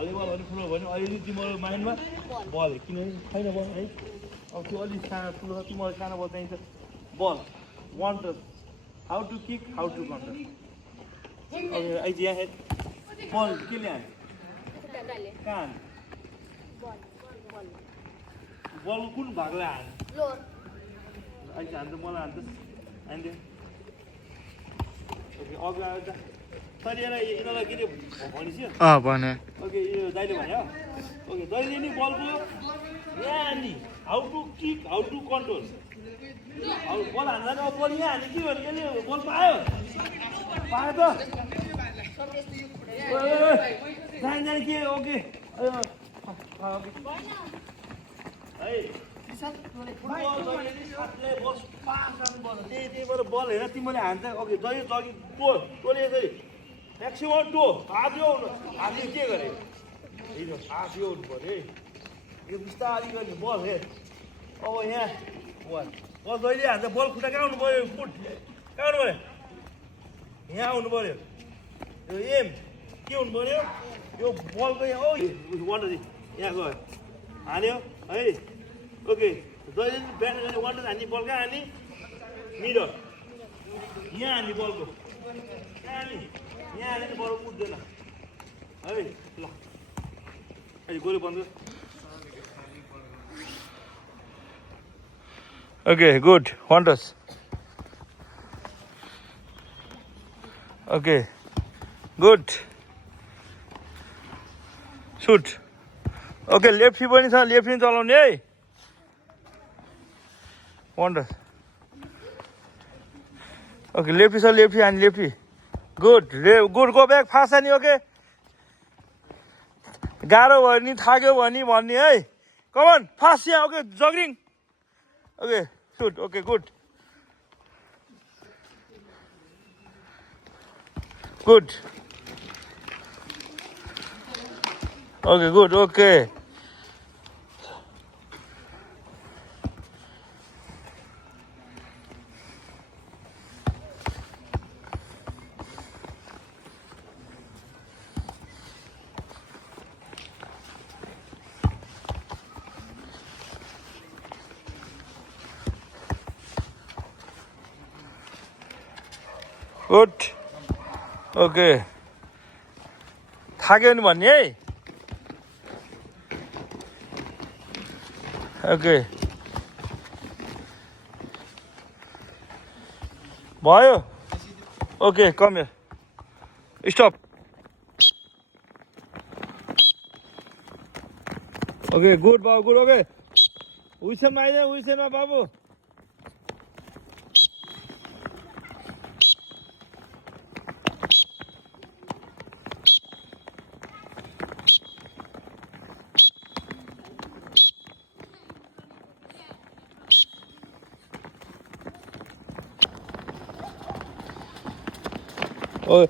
Volleyball भने ठुलो भने अहिले तिम्रो माइन्डमा बल किनभने छैन बल है अब त्यो अलिक सानो ठुलो छ तिमीलाई सानो बल चाहिन्छ बल वान्टर how to kick how to control okay idea head ball के ल्याए कहाँ बल कुन भागलाई हाल्नु अहिले हान्छ मलाई हान्छ हान्थ्यो ओके अघि आएर सर यिनीहरूलाई के भनेपछि भने ओके यो दाइले भन्यो ओके दाइले नि बलको यहाँ नि how to kick how to control ball हान्दा अब बल यहाँ हाल्ने के भने यसले बल पायो पायो त जाने के ओके त्यहीबाट बल हेर तिमीले हान्छ ओके जहिले जगि टोले यसरी म्याक्सिमम टो हात्यो हात्यो के गरे हात्यो हुनु पऱ्यो है यो बिस्तारी गर्ने बल हे अब यहाँ बल बल जहिले हान्छ बल खुट्टा कहाँ हुनु पऱ्यो फुट कहाँ हुनु पऱ्यो यहाँ हुनु पऱ्यो यो एम के हुनु पऱ्यो यो बलको यहाँ ओ वान्डर यहाँ गयो हाल्यो है ओके जहिले ब्याट गर्ने वान्डर हान्ने बल कहाँ हान्ने मिडल यहाँ हान्ने बलको कहाँ हान्ने यहाँ हाल्ने बल उठ्दैन है ल अहिले गोली बन्द Okay, good. Wonders. Okay, good. Shoot. Okay, left feet पनि छ left feet चलाउने है. Wonders. Okay, left feet छ left feet and left feet. Good. Good. Go back fast अनि okay. गाह्रो भयो नि थाक्यो भने भन्ने है. Come on, fast here. Okay, jogging. Okay, shoot. Okay, good. Good. Okay, good. Okay. Good. Okay. थाक्यो नि भन्ने है. Okay. भयो. Okay, come here. Stop. Okay, good, Babu. Good. Okay. Whistle माइले whistle बाबु. Oh.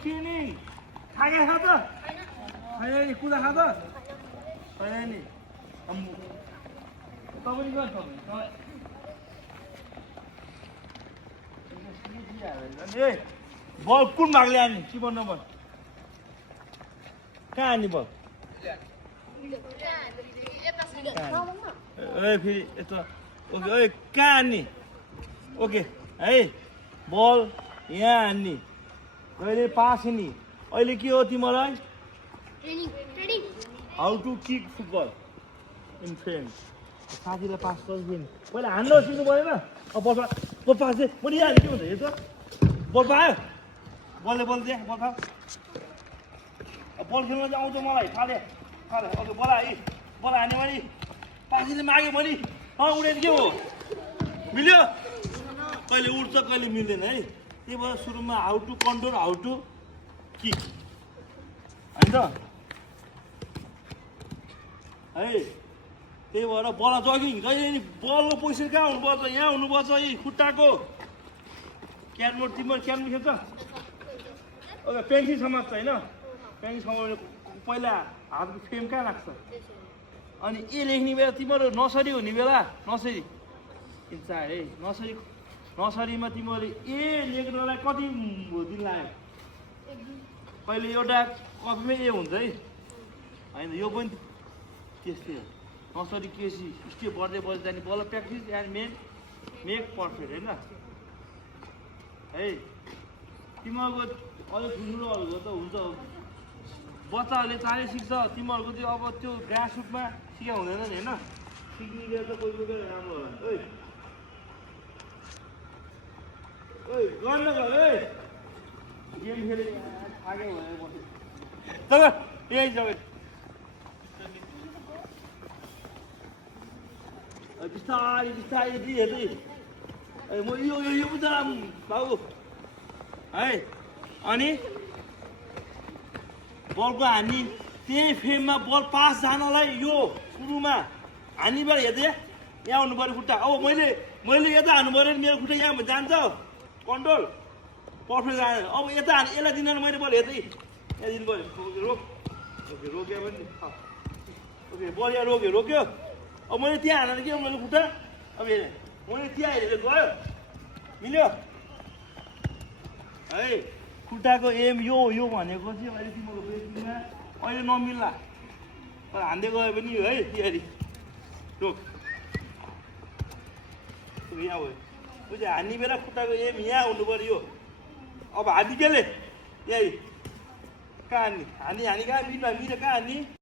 ट्रेनिङ खाए खा त छैन नि कुदा खा त छैन नि तपाईँ गर्छ ए बल कुन भागले हान्ने के भन्नु बल कहाँ हान्ने बल फेरि यस्तो ओके ओए कहाँ हान्ने ओके है बल यहाँ हान्ने कहिले पास नि अहिले के हो तिमीलाई how to kick football in friend साथीलाई पास गरिदिनु पहिला हान्नु सिक्नु परेन अब बल पास चाहिँ म नि हाल्ने के हुन्छ हेर्छ बल पायो बलले बल दिए बल पायो बल खेल्न चाहिँ आउँछ मलाई फाले फाले ओके बल हाल्यो बल हान्यो भने पासीले माग्यो भने उडेर के हो मिल्यो कहिले उड्छ कहिले मिल्दैन है त्यही भएर सुरुमा how to control how to kick होइन त है त्यही भएर बल जगिङ जहिले नि बलको पोजिसन कहाँ हुनुपर्छ यहाँ हुनुपर्छ यी खुट्टाको क्यारमोड तिम्रो क्यारमोड खेल्छ ओके पेन्सिल समात्छ होइन पेन्सिल समाउने पहिला हातको फ्रेम कहाँ लाग्छ अनि ए लेख्ने बेला तिमीहरू नर्सरी हुने बेला नर्सरी इन्चार है नर्सरीमा तिमीहरूले ए लेख्नलाई कति दिन लाग्यो पहिले एउटा कपीमै ए हुन्छ है होइन यो पनि त्यस्तै हो नर्सरी केसी स्टेप बढ्दै जाने बल्ल प्र्याक्टिस एन्ड मेक पर्फेक्ट होइन है तिमीहरूको अझ ठुल्ठुलोहरूको त हुन्छ बच्चाहरूले चाँडै सिक्छ तिमीहरूको त्यो अब त्यो ग्रास रुटमा सिका हुँदैन नि होइन सिक्ने त कोही कोही राम्रो होला ओइ गर्न गर है गेम खेले थाक्यो भनेर बस्यो चल यही जग्गा बिस्तारै बिस्तारै हेर्दै म यो बुझ्दा बाबु है अनि बलको हान्ने त्यही फ्रेममा बल पास जानलाई यो सुरुमा हान्नेबाट हेर्दै यहाँ हुनु पऱ्यो खुट्टा अब मैले यता हान्नु पऱ्यो नि मेरो खुट्टा यहाँ जान्छ कन्ट्रोल पर्फेक्ट जान्छ अब यता हाने यसलाई दिँदैन मैले बल हेर्दै यहाँ दिनु पऱ्यो ओके रोक ओके रोक्यो पनि ओके बल यहाँ रोक्यो अब मैले त्यहाँ हानेर के मैले खुट्टा अब हेरेँ मैले त्यहाँ हेरेर गयो मिल्यो है खुट्टाको एम यो भनेको चाहिँ अहिले तिम्रो ब्रेकिङमा अहिले नमिल्ला तर हान्दै गयो पनि है तयारी रोक यहाँ भयो बुझ्यो हान्ने बेला खुट्टाको एम यहाँ हुनु पऱ्यो यो अब हान्ने केले यही कहाँ हान्ने कहाँ बिचमा कहाँ हान्ने